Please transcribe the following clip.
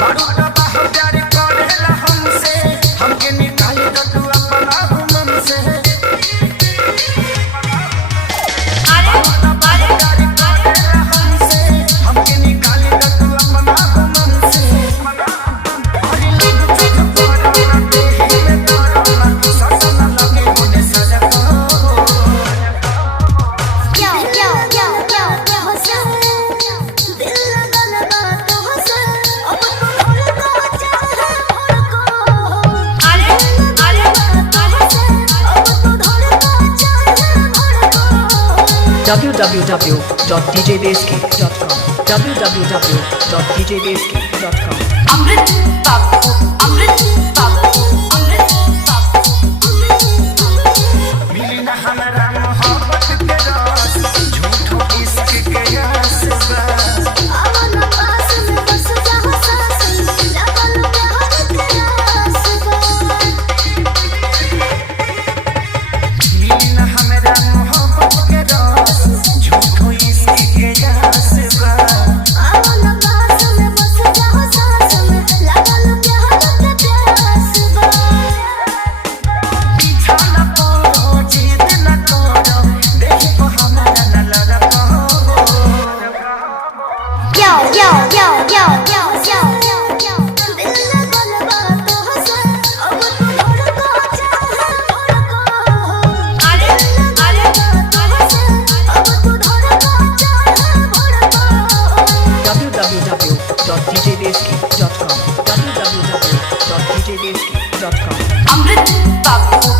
बड़ोड़ा बाहर प्यार करेला हमसे, हमके निकाल दो तू अपना मन से। अरे अरे प्यार करेला हमसे, हमके निकाल दो तू अपना मन से। अरे लोग तुझ पर ना देही में डरना, सटा ना लगे होने सजा को। क्या क्या क्या क्या क्या हंसा दिल लगन बात हंसा अब तो धड़का चाहे भड़को। अरे अरे बात हंसा अब तो धड़का चाहे भड़को। www.djbasecamp.com www.djbasecamp.com अमृत बाबू अमृत बाबू अमृत बाबू अमृत बाबू। मिली ना हमारा मोहब्बत के रस, झूठो इश्क के आस बा। अवन पास में बस जाओ सास लगन प्यार के आस बा। मिली ना हमारा मोहब्बत के रस, झूठो इश्क के आस बा। अवन पास में बस जाओ सास लगन प्यार के आस बा। पीछा ना पड़ो, जिद ना करो, देखो हमारा ना लड़को। क्या क्या क्या क्या क्या क्या क्या दिल लगन बात हंसा अब तो धड़का चाहे भड़को। अरे अरे बात हंसा अब तो धड़का चाहे भड़को। www.djbasecamp.com www.djbasecamp.com अमृत बाबू